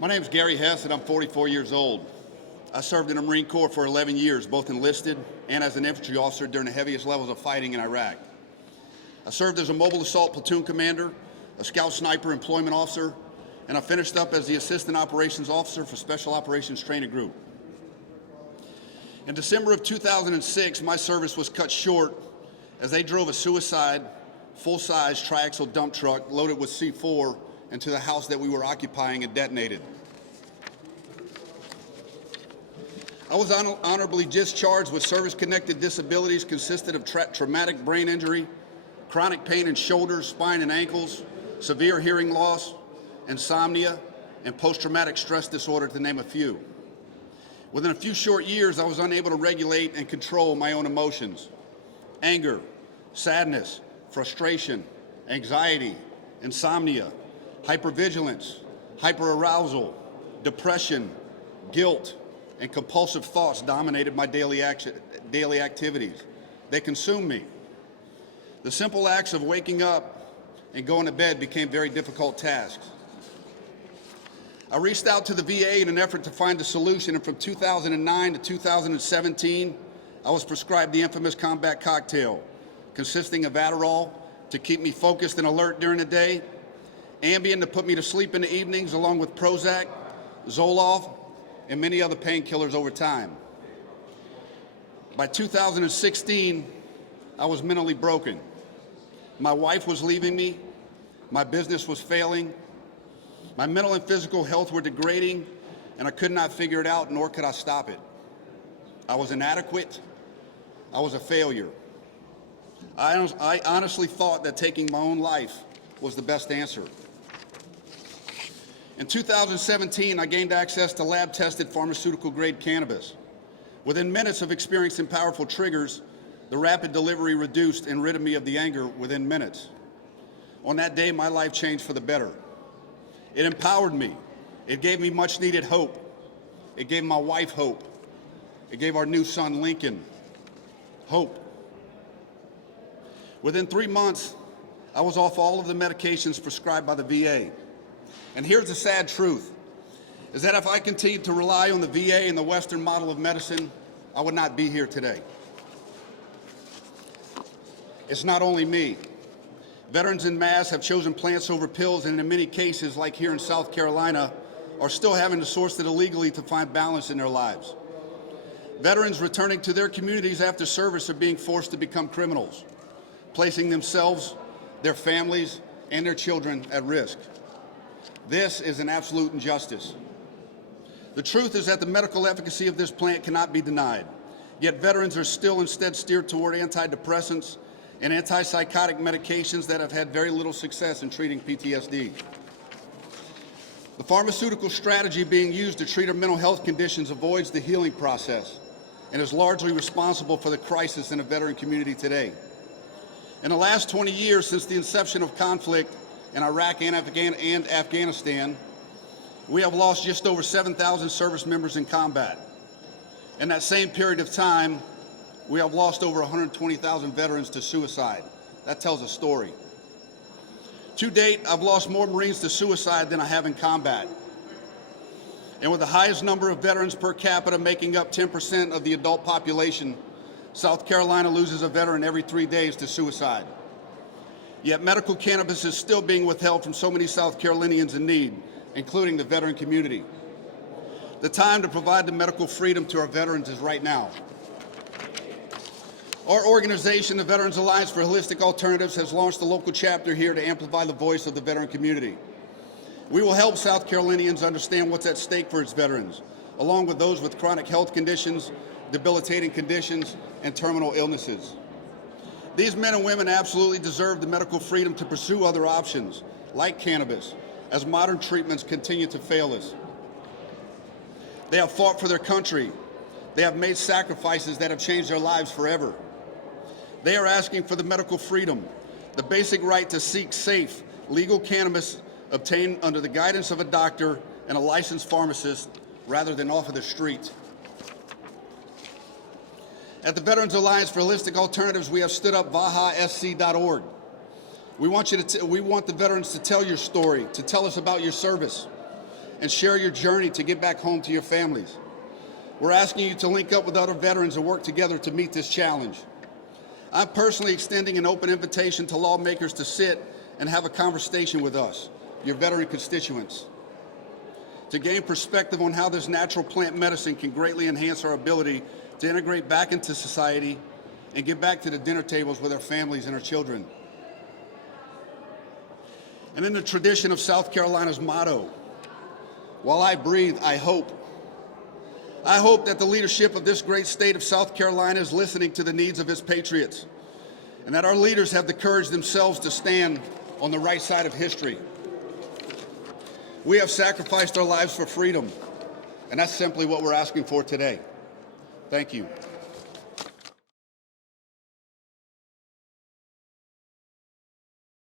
My name is Gary Hess, and I'm 44 years old. I served in the Marine Corps for 11 years, both enlisted and as an infantry officer during the heaviest levels of fighting in Iraq. I served as a mobile assault platoon commander, a scout sniper employment officer, and I finished up as the assistant operations officer for Special Operations Training Group. In December of 2006, my service was cut short as they drove a suicide, full-size triaxle dump truck loaded with C4 into the house that we were occupying and detonated. I was honorably discharged with service-connected disabilities consisted of traumatic brain injury, chronic pain in shoulders, spine, and ankles, severe hearing loss, insomnia, and post-traumatic stress disorder, to name a few. Within a few short years, I was unable to regulate and control my own emotions. Anger, sadness, frustration, anxiety, insomnia, hypervigilance, hyperarousal, depression, guilt, and compulsive thoughts dominated my daily activities. They consumed me. The simple acts of waking up and going to bed became very difficult tasks. I reached out to the VA in an effort to find a solution, and from 2009 to 2017, I was prescribed the infamous combat cocktail, consisting of Adderall to keep me focused and alert during the day, Ambien to put me to sleep in the evenings, along with Prozac, Zoloft, and many other painkillers over time. By 2016, I was mentally broken. My wife was leaving me, my business was failing, my mental and physical health were degrading, and I could not figure it out, nor could I stop it. I was inadequate, I was a failure. I honestly thought that taking my own life was the best answer. In 2017, I gained access to lab-tested pharmaceutical-grade cannabis. Within minutes of experiencing powerful triggers, the rapid delivery reduced and rid me of the anger within minutes. On that day, my life changed for the better. It empowered me. It gave me much-needed hope. It gave my wife hope. It gave our new son, Lincoln, hope. Within 3 months, I was off all of the medications prescribed by the VA. And here's the sad truth, is that if I continued to rely on the VA and the Western model of medicine, I would not be here today. It's not only me. Veterans en masse have chosen plants over pills, and in many cases, like here in South Carolina, are still having to source it illegally to find balance in their lives. Veterans returning to their communities after service are being forced to become criminals, placing themselves, their families, and their children at risk. This is an absolute injustice. The truth is that the medical efficacy of this plant cannot be denied, yet veterans are still instead steered toward antidepressants and antipsychotic medications that have had very little success in treating PTSD. The pharmaceutical strategy being used to treat our mental health conditions avoids the healing process and is largely responsible for the crisis in the veteran community today. In the last 20 years, since the inception of conflict in Iraq and Afghanistan, we have lost just over 7,000 service members in combat. In that same period of time, we have lost over 120,000 veterans to suicide. That tells a story. To date, I've lost more Marines to suicide than I have in combat. And with the highest number of veterans per capita making up 10% of the adult population, South Carolina loses a veteran every 3 days to suicide. Yet medical cannabis is still being withheld from so many South Carolinians in need, including the veteran community. The time to provide the medical freedom to our veterans is right now. Our organization, the Veterans Alliance for Holistic Alternatives, has launched a local chapter here to amplify the voice of the veteran community. We will help South Carolinians understand what's at stake for its veterans, along with those with chronic health conditions, debilitating conditions, and terminal illnesses. These men and women absolutely deserve the medical freedom to pursue other options, like cannabis, as modern treatments continue to fail us. They have fought for their country. They have made sacrifices that have changed their lives forever. They are asking for the medical freedom, the basic right to seek safe, legal cannabis obtained under the guidance of a doctor and a licensed pharmacist rather than off of the street. At the Veterans Alliance for Holistic Alternatives, we have stood up VAHASC.org. We want the veterans to tell your story, to tell us about your service. and share your journey to get back home to your families. We're asking you to link up with other veterans and work together to meet this challenge. I'm personally extending an open invitation to lawmakers to sit and have a conversation with us, your veteran constituents, to gain perspective on how this natural plant medicine can greatly enhance our ability to integrate back into society and get back to the dinner tables with our families and our children. And in the tradition of South Carolina's motto, while I breathe, I hope. I hope that the leadership of this great state of South Carolina is listening to the needs of its patriots, and that our leaders have the courage themselves to stand on the right side of history. We have sacrificed our lives for freedom, and that's simply what we're asking for today. Thank you.